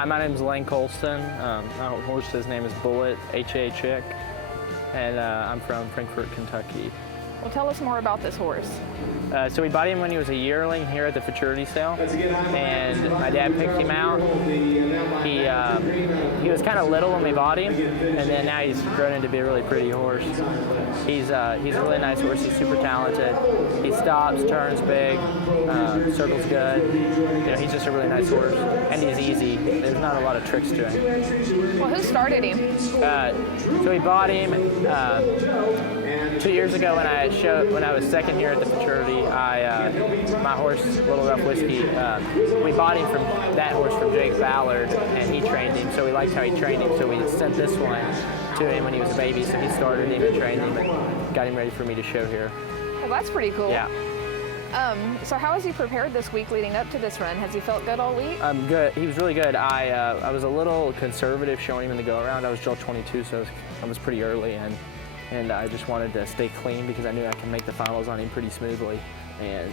Hi, my name is Colston. My horse, his name is Bullet, H.A. Chick, and I'm from Frankfort, Kentucky. Well, tell us more about this horse. So we bought him when he was a yearling here at the Futurity sale, and my dad picked him out. He was kind of little when we bought him, and then now he's grown into be a really pretty horse. He's a really nice horse. He's super talented. He stops, turns big, circles good. You know, he's just a really nice horse, and he's easy. There's not a lot of tricks to him. Well, who started him? So we bought him 2 years ago when I was second here at the Futurity. My horse, Little Rough Whiskey, we bought him from that horse from Jake Ballard, and he trained him. So we liked how he trained him. So we sent this one to him when he was a baby. So he started him and trained him and got him ready for me to show here. Well, that's pretty cool. Yeah. So how has he prepared this week leading up to this run? Has he felt good all week? Good. He was really good. I was a little conservative showing him in the go-around. I was draw 22, so I was pretty early, and I just wanted to stay clean because I knew I could make the finals on him pretty smoothly, and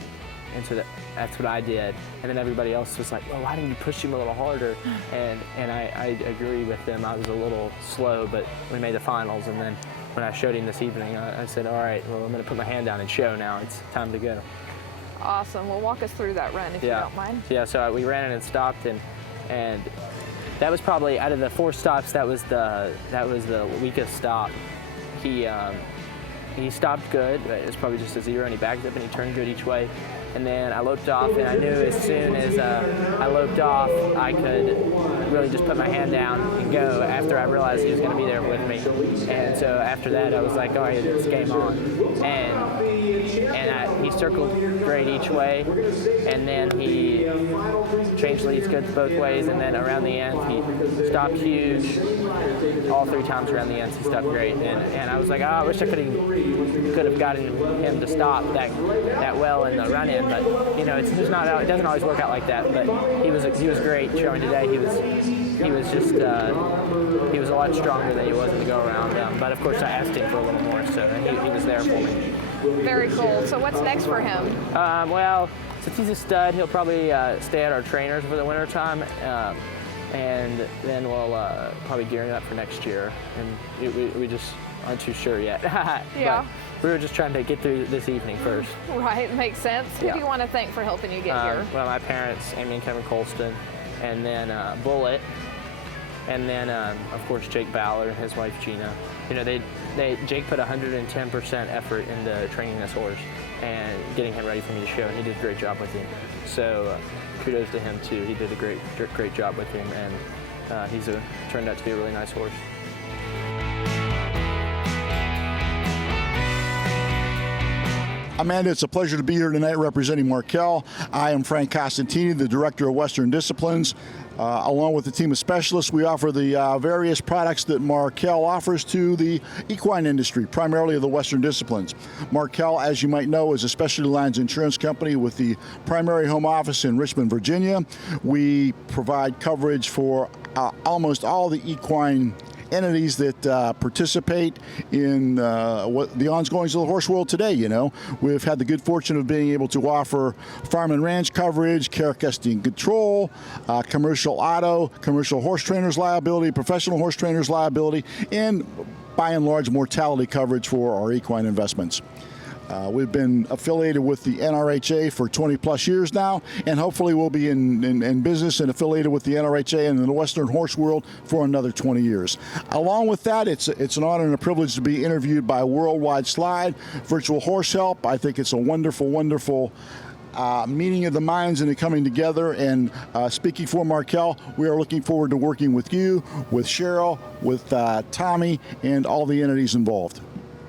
so that's what I did. And then everybody else was like, well, why didn't you push him a little harder? And I agree with them. I was a little slow, but we made the finals, and then when I showed him this evening, I said, all right, well, I'm going to put my hand down and show now. It's time to go. Awesome. Well, walk us through that run if you don't mind. Yeah, so we ran it and stopped, and that was probably, out of the 4 stops, that was the weakest stop. He stopped good. It was probably just a 0, and he backed up and he turned good each way. And then I loped off, and I knew as soon as I loped off, I could really just put my hand down and go after I realized he was going to be there with me. And so after that, I was like, all right, it's game on. And he circled great each way, and then he changed leads good both ways, and then around the end, he stopped huge. All 3 times around the ends, he stopped great. And I was like, oh, I wish I could have gotten him to stop that well in the run-in. But you know, it's just not. It doesn't always work out like that. But he was great showing today. He was just he was a lot stronger than he was in the go around. But of course, I asked him for a little more, so he was there for me. Very cool. So what's next for him? Well, since he's a stud, he'll probably stay at our trainers for the winter time, and then we'll probably gearing up for next year. And we just aren't too sure yet. Yeah. But we were just trying to get through this evening first. Right, makes sense. Who do you want to thank for helping you get here? Well, my parents, Amy and Kevin Colston, and then Bullet, and then of course Jake Ballard and his wife Gina. You know, Jake put 110% effort into training this horse and getting him ready for me to show, and he did a great job with him. So kudos to him too. He did a great job with him, and he's turned out to be a really nice horse. Amanda, it's a pleasure to be here tonight representing Markel. I am Frank Costantini, the Director of Western Disciplines. Along with the team of specialists, we offer the various products that Markel offers to the equine industry, primarily the Western Disciplines. Markel, as you might know, is a specialty lines insurance company with the primary home office in Richmond, Virginia. We provide coverage for almost all the equine entities that participate in the ongoings of the horse world today. You know, we've had the good fortune of being able to offer farm and ranch coverage, care, custody, and control, commercial auto, commercial horse trainers liability, professional horse trainers liability, and by and large mortality coverage for our equine investments. We've been affiliated with the NRHA for 20 plus years now, and hopefully we'll be in business and affiliated with the NRHA and in the Western horse world for another 20 years. Along with that, it's an honor and a privilege to be interviewed by Worldwide Slide Virtual Horse Help. I think it's a wonderful, wonderful meeting of the minds and the coming together. And speaking for Markel, we are looking forward to working with you, with Cheryl, with Tommy, and all the entities involved.